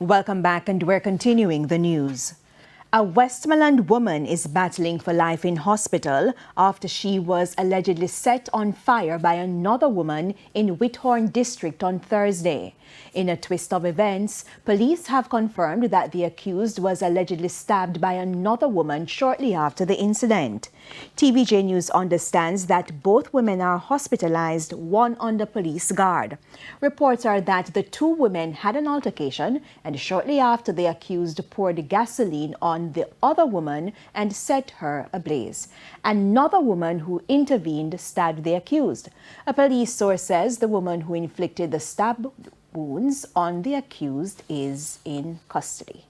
Welcome back, and we're continuing the news. A Westmoreland woman is battling for life in hospital after she was allegedly set on fire by another woman in Whithorn district on Thursday. In a twist of events, police have confirmed that the accused was allegedly stabbed by another woman shortly after the incident. TVJ News understands that both women are hospitalized, one under police guard. Reports are that the two women had an altercation, and shortly after, the accused poured gasoline on the other woman and set her ablaze. Another woman who intervened stabbed the accused. A police source says the woman who inflicted the stab wounds on the accused is in custody.